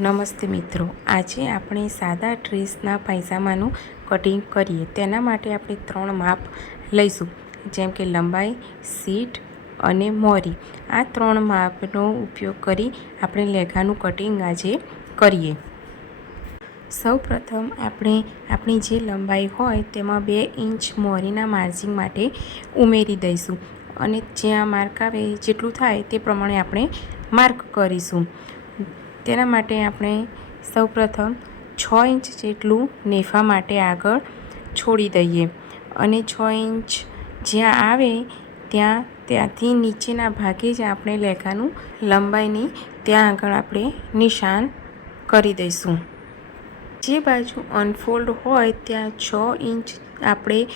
નમસ્તે મિત્રો. આજે આપણે સાદા ડ્રેસના પાયજામાનું કટિંગ કરીએ. તેના માટે આપણે ત્રણ માપ લઈશું. જેમ કે લંબાઈ, સીટ અને મોરી. આ ત્રણ માપનો ઉપયોગ કરી આપણે લેઘાનું કટિંગ આજે કરીએ. સૌ પ્રથમ આપણે આપણી જે લંબાઈ હોય તેમાં બે ઇંચ મોરીના માર્જિંગ માટે ઉમેરી દઈશું. અને જ્યાં માર્ક આવે જેટલું થાય તે પ્રમાણે આપણે માર્ક કરીશું. તેના માટે આપણે સૌપ્રથમ છ ઇંચ જેટલું નેફા માટે આગળ છોડી દઈએ. અને છ ઇંચ જ્યાં આવે ત્યાં, ત્યાંથી નીચેના ભાગે જ આપણે લેખાનું લંબાઈની ત્યાં આગળ આપણે નિશાન કરી દઈશું. જે બાજુ અનફોલ્ડ હોય ત્યાં છ ઇંચ આપણે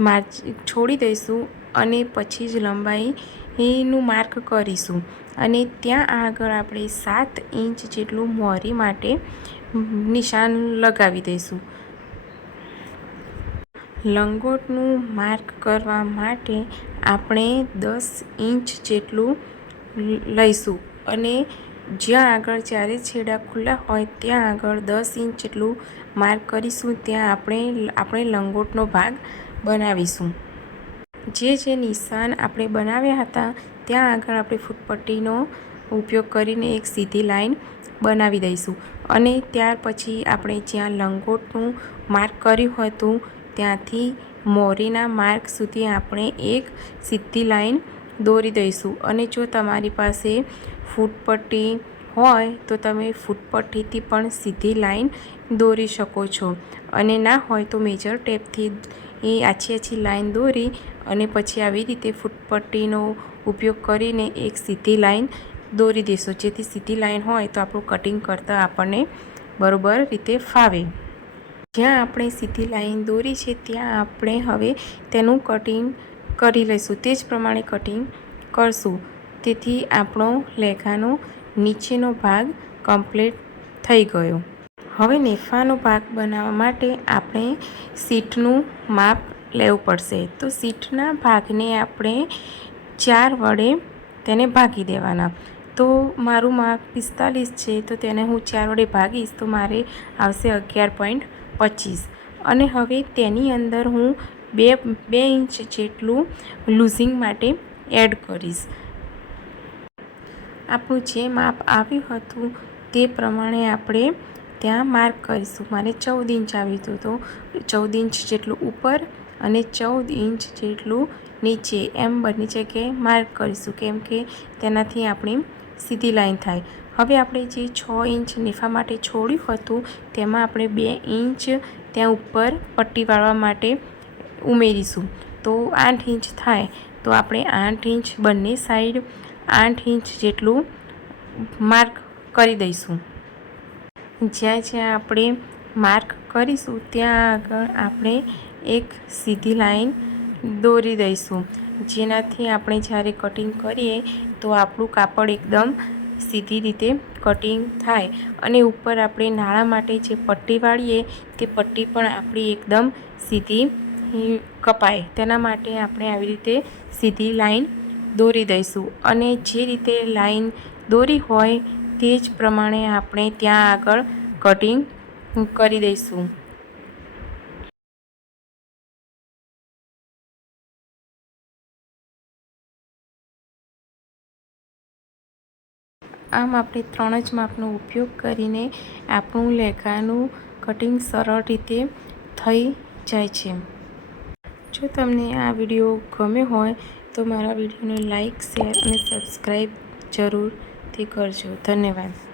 માર્જ છોડી દઈશું. અને પછી જ લંબાઈનું માર્ક કરીશું. અને ત્યાં આગળ આપણે સાત ઇંચ જેટલું મોરી માટે નિશાન લગાવી દઈશું. લંગોટનું માર્ક કરવા માટે આપણે દસ ઇંચ જેટલું લઈશું. અને જ્યાં આગળ ચારે છેડા ખુલ્લા હોય ત્યાં આગળ દસ ઇંચ જેટલું માર્ક કરીશું. ત્યાં આપણે આપણે લંગોટનો ભાગ બનાવીશું. જે જે નિશાન આપણે બનાવ્યા હતા, ત્યાં આગળ આપણે ફૂટપટ્ટીનો ઉપયોગ કરીને એક સીધી લાઈન બનાવી દઈશું. અને ત્યાર પછી આપણે જ્યાં લંગોટનું માર્ક કર્યું હતું, ત્યાંથી મોરીના માર્ક સુધી આપણે એક સીધી લાઈન દોરી દઈશું. અને જો તમારી પાસે ફૂટપટ્ટી હોય, તો તમે ફૂટપટ્ટીથી પણ સીધી લાઈન દોરી શકો છો. અને ના હોય તો મેજર ટેપથી એ આછી આછી લાઈન દોરી અને પછી આવી રીતે ફૂટપટ્ટીનો ઉપયોગ કરીને એક સીધી લાઈન દોરી દેશો જેથી સીધી લાઈન હોય તો આપણું કટિંગ કરતાં આપણને બરોબર રીતે ફાવે. જ્યાં આપણે સીધી લાઈન દોરી છે ત્યાં આપણે હવે તેનું કટિંગ કરી લઈશું. તે જ પ્રમાણે કટિંગ કરશું. તેથી આપણો લેખાનો નીચેનો ભાગ કમ્પ્લીટ થઈ ગયો. હવે નેફાનો ભાગ બનાવવા માટે આપણે સીટનું માપ લેવું પડશે. તો સીટના ભાગને આપણે ચાર વડે તેને ભાગી દેવાના. તો મારું માપ પિસ્તાલીસ છે, તો તેને હું ચાર વડે ભાગીશ, તો મારે આવશે અગિયાર પોઈન્ટ પચીસ. અને હવે તેની અંદર હું બે બે ઇંચ જેટલું લૂઝિંગ માટે એડ કરીશ. આપણું જે માપ આવ્યું હતું તે પ્રમાણે આપણે ત્યાં માર્ક કરીશું. મારે ચૌદ ઇંચ આવ્યું હતું તો ચૌદ ઇંચ જેટલું ઉપર અને ચૌદ ઇંચ જેટલું નીચે. એમ બંને જગ્યાએ માર્ક કરીશું કેમ કે તેનાથી આપણી સીધી લાઈન થાય. હવે આપણે જે છ ઇંચ નેફા માટે છોડ્યું હતું, તેમાં આપણે બે ઇંચ ત્યાં ઉપર પટ્ટી વાળવા માટે ઉમેરીશું. તો આઠ ઇંચ થાય. તો આપણે આઠ ઇંચ બંને સાઈડ આઠ ઇંચ જેટલું માર્ક કરી દઈશું. જ્યાં જ્યાં આપણે માર્ક કરીશું, ત્યાં આગળ આપણે એક સીધી લાઈન દોરી દઈશું. જેનાથી આપણે જ્યારે કટિંગ કરીએ, તો આપણું કાપડ એકદમ સીધી રીતે કટિંગ થાય અને ઉપર આપણે નાળા માટે જે પટ્ટી વાળીએ, તે પટ્ટી પણ આપણી એકદમ સીધી કપાય. તેના માટે આપણે આવી રીતે સીધી લાઈન દોરી દઈશું. અને જે રીતે લાઈન દોરી હોય તે જ પ્રમાણે આપણે ત્યાં આગળ કટિંગ કરી દઈશું. આમ આપણે ત્રણ જ માપનો ઉપયોગ કરીને આપણું લેખાનું કટિંગ સરળ રીતે થઈ જાય છે. જો તમને આ વીડિયો ગમ્યો હોય તો મારા વિડીયોને લાઇક શેર અને સબસ્ક્રાઈબ જરૂરથી કરજો. ધન્યવાદ.